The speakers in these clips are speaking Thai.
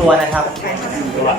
ตัวนะครับ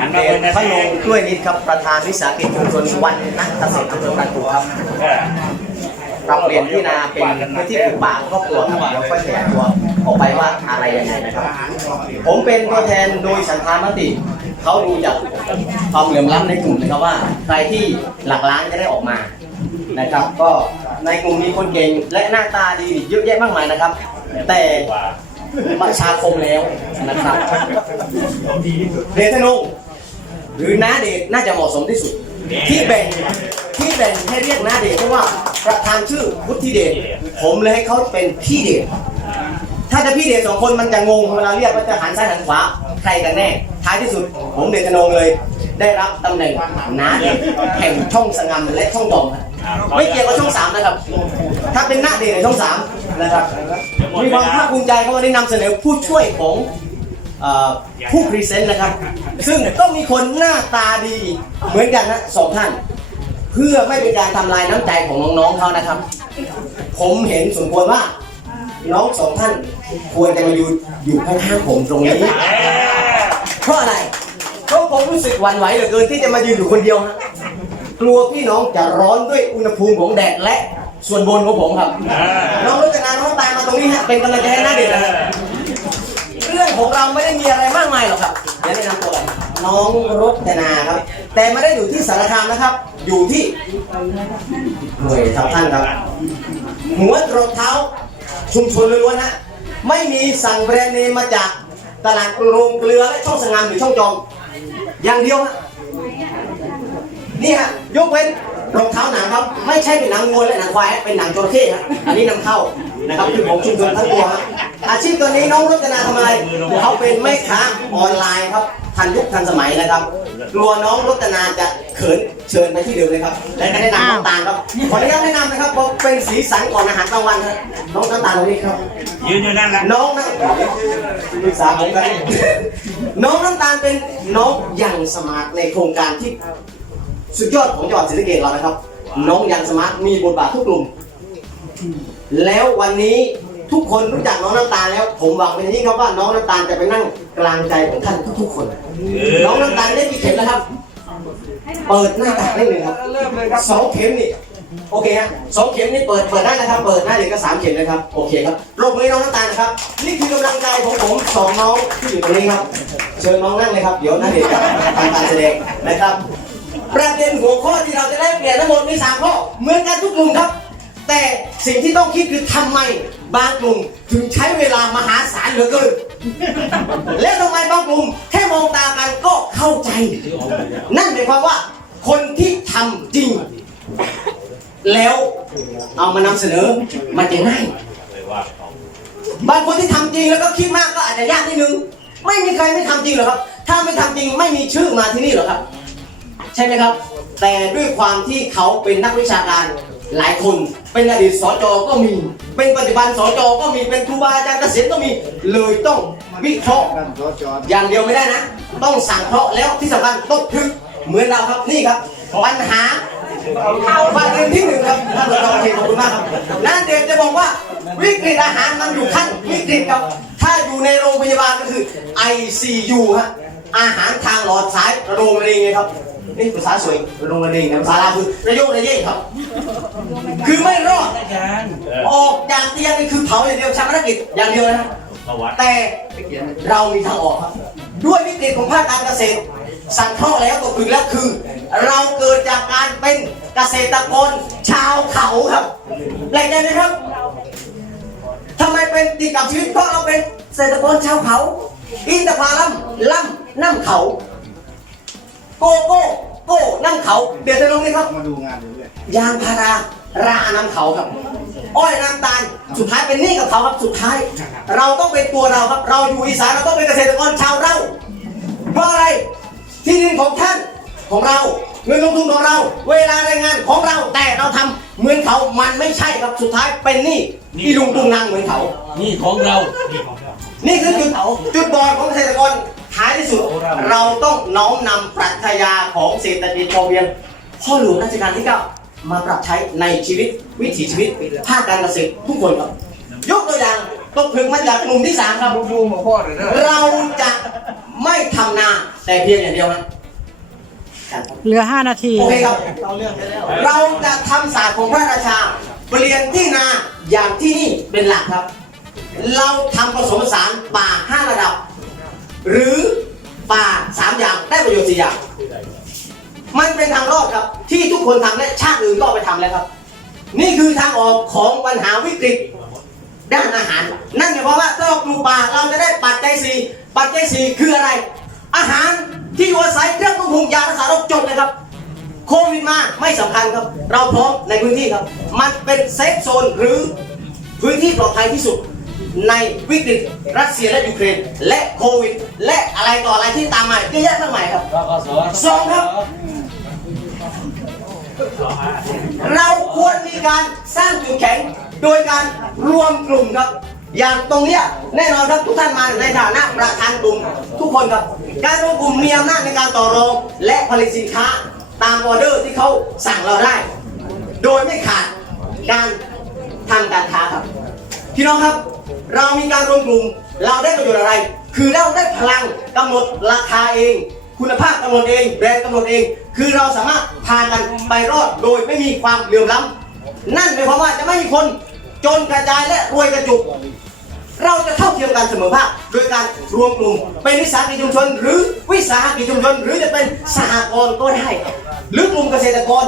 หันเดมาเลยชนะพะโลงกล้วยนิดครับประธานวิสาหกิจชุมชนวันนักเกษตรอำเภอกันตูครับเออปรับเปลี่ยนที่นาเป็นพื้นที่ปลูกป่าครอบครัวครับเดี๋ยวค่อยขยายตัวออกไปว่าอะไรยังไงนะครับ ผมเป็นตัวแทนโดยสันธามติ เขาดูจากความเหลื่อมล้ำในกลุ่มนะครับว่าใครที่หลักล้านจะได้ออกมานะครับ ก็ในกลุ่มมีคนเก่งและหน้าตาดีเยอะแยะมากมายนะครับ แต่ ประชาคมแล้วนะครับเดชธนงหรือน้าเดชน่าจะเหมาะสมที่สุด ที่แบ่งที่แบ่งให้เรียกน้าเดชเพราะว่าประธานชื่อวุฒิเดชผมเลยให้เขาเป็นพี่เดชถ้าจะพี่เดชสองคนมันจะงงเวลาเรียกว่าจะหันซ้ายหันขวาใครกันแน่ ท้ายที่สุด ผมเดชธนงเลย ได้รับตำแหน่งน้าเดชแห่งช่องสงามและช่องดอมครับ ไม่เกี่ยวกับช่องสามนะครับ ถ้าเป็นหน้าเดชในช่องสามนะครับ มีความภาคภูมิใจเพราะว่าได้นำเสนอผู้ช่วยของเอ่อผู้พรีเซนต์นะครับ ซึ่งต้องมีคนหน้าตาดีเหมือนกันนะสองท่าน เพื่อไม่เป็นการทำลายน้ำใจของน้องๆเขานะครับ ผมเห็นสมควรว่าน้องสองท่านควรจะมาอยู่อยู่ข้างๆผมตรงนี้ เพราะอะไร เพราะผมรู้สึกหวั่นไหวเหลือเกินที่จะมายืนอยู่คนเดียวฮะ กลัวพี่น้องจะร้อนด้วยอุณหภูมิของแดดและส่วนบนของผมครับ น้องรจนาน้องตายมาตรงนี้ฮะเป็นกำลังใจให้หน้าเด็กนะฮะเรื่องของเราไม่ได้มีอะไรมากมายหรอกครับเดี๋ยวแนะนำตัวกันน้องรจนาครับ แต่ไม่ได้อยู่ที่สารคามนะครับ อยู่ที่หน่วยทับท่านครับ หัวตรดเท้าชุมชนล้วนๆนะไม่มีสั่งแบรนด์เนมมาจากตลาดโรงเกลือและช่องสงามหรือช่องจอมอย่างเดียวฮะ นี่ฮะยกเว้นรองเท้าหนังครับ ไม่ใช่เป็นหนังวัวและหนังควายฮะเป็นหนังจระเข้ฮะอันนี้นำเข้านะครับคือของชุมชนทั้งตัวฮะอาชีพตัวนี้น้องรจนาทำอะไรเขาเป็นแม่ค้าออนไลน์ครับทันยุคทันสมัยนะครับกลัวน้องรจนาจะเขินเชิญไปที่เดิมเลยครับ และก็แนะนำน้องตาลครับขออนุญาตแนะนำนะครับเพราะเป็นสีสันก่อนอาหารกลางวันครับน้องน้ำตาลตรงนี้ครับยืนอยู่นั่นแหละน้องนะปรึกษาผมกันน้องน้ำตาลเป็นน้องยังสมาร์ทในโครงการที่ สุดยอดของจังหวัดศรีสะเกษเรานะครับ น้องยังสมาร์ทมีบทบาททุกกลุ่ม แล้ววันนี้ทุกคนรู้จักน้องน้ำตาลแล้ว ผมหวังเป็นอย่างยิ่งครับว่าน้องน้ำตาลจะไปนั่งกลางใจของท่านทุกๆคน น้องน้ำตาลได้กี่เข็มแล้วครับ เปิดหน้ากากได้หนึ่งครับสองเข็มนี่โอเคฮะสองเข็มนี่เปิดเปิดได้นะครับ เปิดหน้าเด็กก็สามเข็มนะครับโอเคครับปรบมือให้น้องน้ำตาลนะครับ นี่คือกำลังใจของผมสองน้องที่อยู่ตรงนี้ครับ เชิญน้องนั่งเลยครับ เดี๋ยวหน้าเด็กจะทำการแสดงนะครับ ประเด็นหัวข้อที่เราจะได้เปลี่ยนทั้งหมดมีสามข้อเหมือนกันทุกกลุ่มครับ แต่สิ่งที่ต้องคิดคือทำไมบางกลุ่มถึงใช้เวลามหาศาลเหลือเกิน และทำไมบางกลุ่มแค่มองตากันก็เข้าใจ นั่นหมายความว่า คนที่ทำจริง แล้วเอามานำเสนอมันจะง่ายบางคนที่ทำจริงแล้วก็คิดมากก็อาจจะยากนิดนึง ไม่มีใครไม่ทำจริงหรอกครับ ถ้าไม่ทำจริงไม่มีชื่อมาที่นี่หรอกครับ ใช่ไหมครับ แต่ด้วยความที่เขาเป็นนักวิชาการหลายคนเป็นอดีตสจก็มี เป็นปัจจุบันสจก็มีเป็นครูบาอาจารย์เกษียณก็มีเลยต้องวิเคราะห์อย่างเดียวไม่ได้นะ ต้องสั่งเคราะห์แล้วที่สำคัญต้องทึกเหมือนเราครับนี่ครับปัญหาประเด็นที่หนึ่งครับท่านรองเขตขอบคุณมากครับนั่นเด็กจะบอกว่าวิกฤตอาหารมันอยู่ขั้นวิกฤตครับ ถ้าอยู่ในโรงพยาบาลก็คือ ICU ฮะอาหารทางหลอดสายโรงเรียนไงครับ นี่ภาษาสวยโรงเรียนนะภาษาลาวคือระโยกระเย่ครับ คือไม่รอดออกจากเตียงนี่คือเผาอย่างเดียวชาปนกิจอย่างเดียวนะครับประวัติแต่เรามีทางออกครับ ด้วยวิกฤตของภาคการเกษตร สังเคราะห์แล้วตกผลึกแล้วคือ เราเกิดจากการเป็นเกษตรกรชาวเขาครับแปลกใจไหมครับทำไมเป็นตีกับชีวิตเพราะเราเป็นเกษตรกรชาวเขา อินทผลัมล่ำน้ำเขา โกโก้โก้น้ำเขา เดี๋ยวจะลงนี่ครับ มาดูงานเรื่อยยางพาราราน้ำเขาครับ อ้อยน้ำตาล สุดท้ายเป็นหนี้กับเขาครับ สุดท้าย เราต้องเป็นตัวเราครับ เราอยู่อีสานเราต้องเป็นเกษตรกรชาวเราเพราะอะไร ที่ดินของท่านของเราเงินลงทุนของเรา เวลาแรงงานของเราแต่เราทำเหมือนเขา มันไม่ใช่ครับ สุดท้ายเป็นหนี้ที่ลุงตุงนางเหมือนเขา นี่ของเรา นี่คือจุดจุดบอดของเกษตรกร ท้ายที่สุดเราต้องน้อมนำปรัชญาของเศรษฐกิจพอเพียงพ่อหลวงรัชกาลที่ 9 มาปรับใช้ในชีวิตวิถีชีวิตภาคการเกษตรทุกคนครับ ยกตัวอย่างตกผลึกมาจากกลุ่มที่3ครับๆดูมาพ่อเลยนะเราจะไม่ทำนาแต่เพียงอย่างเดียวนะเหลือ 5 นาที โอเคครับ เราจะทำศาสตร์ของพระราชา เปลี่ยนที่นาอย่างที่นี่เป็นหลักครับ เราทำผสมผสานป่าห้าระดับ หรือป่าสามอย่างได้ประ โยชน์สี่อย่าง มันเป็นทางรอดครับ ที่ทุกคนทำและชาติอื่นก็เอาไปทำแล้วครับ นี่คือทางออกของปัญหาวิกฤตด้านอาหาร นั่นหมายความว่าถ้าเราปลูกป่าเราจะได้ปัจจัยสี่ปัจจัยสี่คืออะไร อาหารที่อยู่อาศัยเครื่องปรุงยารักษาโรคจบเลยครับโควิดมาไม่สำคัญครับ เราพร้อมในพื้นที่ครับ มันเป็นเซฟโซนหรือพื้นที่ปลอดภัยที่สุด ในวิกฤตรัสเซียและยูเครนและโควิด และอะไรต่ออะไรที่ตามมาเยอะแยะมากมายครับสองครับ เราควรมีการสร้างจุดแข็งโดยการรวมกลุ่มครับ อย่างตรงเนี้ยแน่นอนครับทุกท่านมาในฐานะประธานกลุ่มทุกคนครับ การรวมกลุ่มมีอำนาจในการต่อรองและผลิตสินค้าตามออเดอร์ที่เขาสั่งเราได้ โดยไม่ขาดการทำการค้าครับ พี่น้องครับ เรามีการรวมกลุ่ม เราได้ประโยชน์อะไร คือเราได้พลังกำหนดราคาเอง คุณภาพกำหนดเองแบรนด์กำหนดเอง คือเราสามารถพากันไปรอดโดยไม่มีความเหลื่อมล้ำนั่นหมายความว่าจะไม่มีคนจนกระจายและรวยกระจุก เราจะเท่าเทียมกันเสมอภาคโดยการรวมกลุ่มเป็นวิสาหกิจชุมชน หรือวิสาหกิจชุมชน หรือจะเป็นสหกรณ์ก็ได้หรือกลุ่มเกษตรกร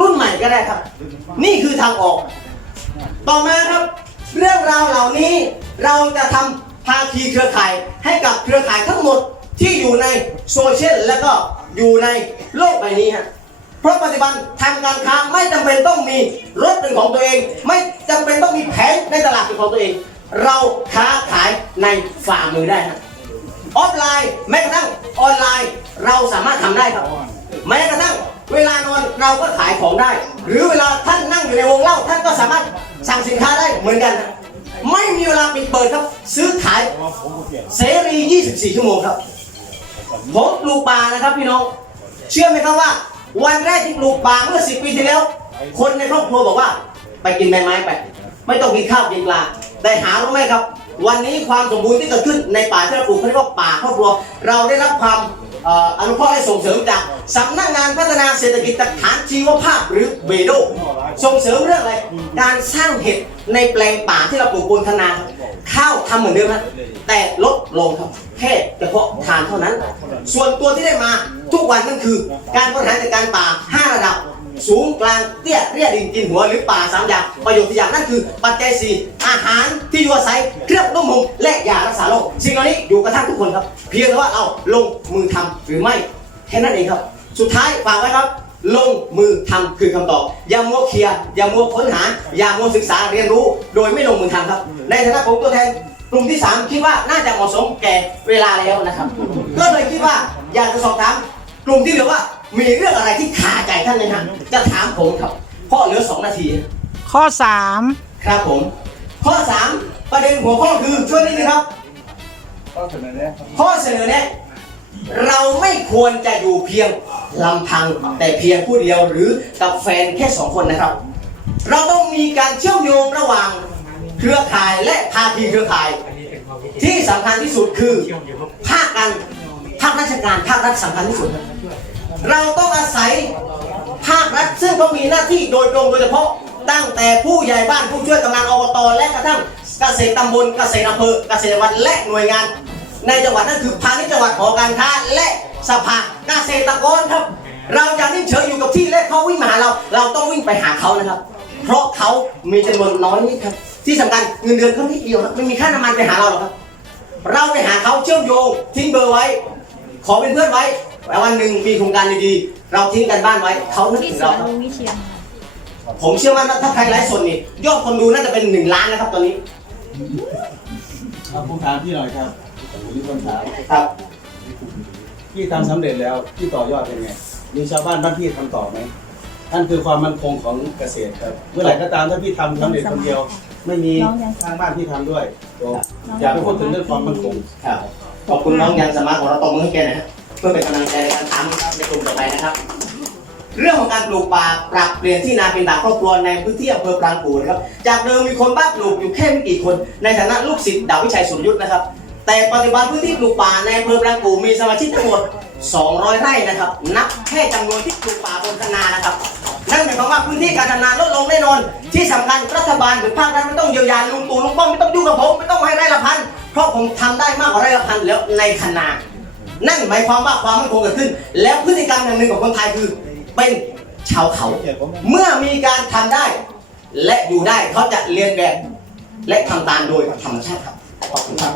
รุ่นใหม่ก็ได้ครับ นี่คือทางออก ต่อมาครับ เรื่องราวเหล่านี้เราจะทำภาคีเครือข่ายให้กับเครือข่ายทั้งหมดที่อยู่ในโซเชียลและก็อยู่ในโลกใบนี้ฮะเพราะปัจจุบันทางการค้าไม่จำเป็นต้องมีรถเป็นของตัวเอง ไม่จำเป็นต้องมีแผงในตลาดเป็นของตัวเอง เราค้าขายในฝ่ามือได้ฮะออฟไลน์แม้กระทั่งออนไลน์เราสามารถทำได้ครับแม้กระทั่งเวลานอนเราก็ขายของได้ หรือเวลาท่านนั่งอยู่ในวงเล่าท่านก็สามารถ สั่งสินค้าได้เหมือนกัน ไม่มีเวลาปิดเปิดครับ ซื้อขายเสรี 24 ชั่วโมงครับผมปลูกป่านะครับพี่น้อง เชื่อไหมครับว่า วันแรกที่ปลูกป่าเมื่อ 10 ปีที่แล้ว คนในครอบครัวบอกว่า ไปกินใบไม้ไป ไม่ต้องกินข้าวกินปลาได้หารู้ไหมครับ วันนี้ความสมบูรณ์ที่เกิดขึ้นในป่าที่เราปลูกเขาเรียกว่าป่าครอบครัว เราได้รับความอนุเคราะห์และส่งเสริมจากสำนักงานพัฒนาเศรษฐกิจฐานชีวภาพหรือเบโด ส่งเสริมเรื่องอะไร การสร้างเห็ดในแปลงป่าที่เราปลูกบนทนาข้าวทำเหมือนเดิมครับแต่ลดลงครับแค่เฉพาะทานเท่านั้น ส่วนตัวที่ได้มาทุกวันนั่นคือ การบริหารจัดการป่า 5 ระดับ สูงกลางเตี้ยเรียดินกินหัวหรือป่าสามอย่างประโยชน์สี่อย่างนั่นคือ ปัจจัยสี่อาหารที่อยู่อาศัยเครื่องนุ่มห่มและยารักษาโรคสิ่งเหล่านี้อยู่กับท่านทุกคนครับ เพียงแต่ว่าเราลงมือทำหรือไม่แค่นั้นเองครับ สุดท้ายฝากไว้ครับลงมือทำคือคำตอบ อย่ามัวเคลียร์อย่ามัวค้นหา อย่ามัวศึกษาเรียนรู้ โดยไม่ลงมือทำครับ ในฐานะผมตัวแทนกลุ่มที่ 3 คิดว่าน่าจะเหมาะสมแก่เวลาแล้วนะครับ ก็เลยคิดว่าอยากจะสอบถามกลุ่มที่เหลือว่า มีเรื่องอะไรที่คาใจท่านไหมครับจะถามผมครับเพราะเหลือ2นาที ข้อครับผม ข้อ3ประเด็นหัวข้อคือช่วยนิดนึงครับข้อเสนอแนะเราไม่ควรจะอยู่เพียงลำพังแต่เพียงผู้เดียวหรือกับแฟนแค่สองคนนะครับ เราต้องมีการเชื่อมโยงระหว่างเครือข่ายและภาคีเครือข่าย ที่สำคัญที่สุดคือภาคการภาคราชการภาครัฐสำคัญที่สุด เราต้องอาศัยภาครัฐซึ่งก็มีหน้าที่โดยตรงโดยเฉพาะตั้งแต่ผู้ใหญ่บ้านผู้ช่วยกำนันอบตและกระทั่งเกษตรตำบลเกษตรอำเภอเกษตรจังหวัดและหน่วยงาน ในจังหวัดนั่นคือพาณิชย์จังหวัดหอการค้าและสภาเกษตรกรครับ เราจะนิ่งเฉยอยู่กับที่และเขาวิ่งมาหาเรา เราต้องวิ่งไปหาเขานะครับ เพราะเขามีจำนวนน้อยนิดครับ ที่สำคัญเงินเดือนเขานิดเดียวครับไม่มีค่าน้ำมันไปหาเราหรอกครับ เราไปหาเขาเชื่อมโยงทิ้งเบอร์ไว้ ขอเป็นเพื่อนไว้ แต่วันหนึ่งมีโครงการดีๆเราทิ้งกันบ้านไว้เขานึกที่ถึงสวเรานครับลุงวิเชียนผมเชื่อมั่นว่าถ้าใครไลฟ์สดนี่ยอดคนดูน่าจะเป็นหนึ่งล้านนะครับตอนนี้ครับผมถามพี่หน่อยครับผมมีคนถามครับ พี่ทำสำเร็จแล้วพี่ต่อยอดยังไงมีชาวบ้านบ้านพี่ทำต่อไหมนั่นคือความมั่นคงของเกษตรครับ เมื่อไหร่ก็ตามถ้าพี่ทำสำเร็จคนเดียว ไม่มีทางบ้านพี่ทำด้วยจบอย่าไปพูดถึงเรื่องความมั่นคง ครับขอบคุณน้องยังสมาร์ทของเราตบมือให้แกหนะฮะ เพื่อเป็นกำลังใจในการทำในกลุ่มต่อไปนะครับ เรื่องของการปลูกป่าปรับเปลี่ยนที่นาเป็นป่าครอบครัวในพื้นที่อำเภอปรางกูนะครับ จากเดิมมีคนบ้าปลูกอยู่แค่ไม่กี่คน ในฐานะลูกศิษย์ดาวิชัยสุรยุทธ์นะครับ แต่ปัจจุบันพื้นที่ปลูกป่าในอำเภอบางปูมีสมาชิกทั้งหมด 200 ไร่นะครับ นับแค่จำนวนที่ปลูกป่าบนคะนานะครับนั่นหมายความว่าพื้นที่การทำนาลดลงแน่นอน ที่สำคัญรัฐบาลหรือภาครัฐไม่ต้องเยียวยาลุงตู่ลุงป้อมไม่ต้องยุ่งกับผมไม่ต้องให้ไร่ละพันเพราะผมทำได้มากกว่าไร่ละพันแล้วในคะ นั่นหมายความว่าความมั่นคงเกิดขึ้น แล้วพฤติกรรมอย่างหนึ่งของคนไทยคือเป็นชาวเขา เมื่อมีการทำได้ และอยู่ได้เขาจะเรียนแบบและทำตามโดยธรรมชาติครับขอบคุณครับ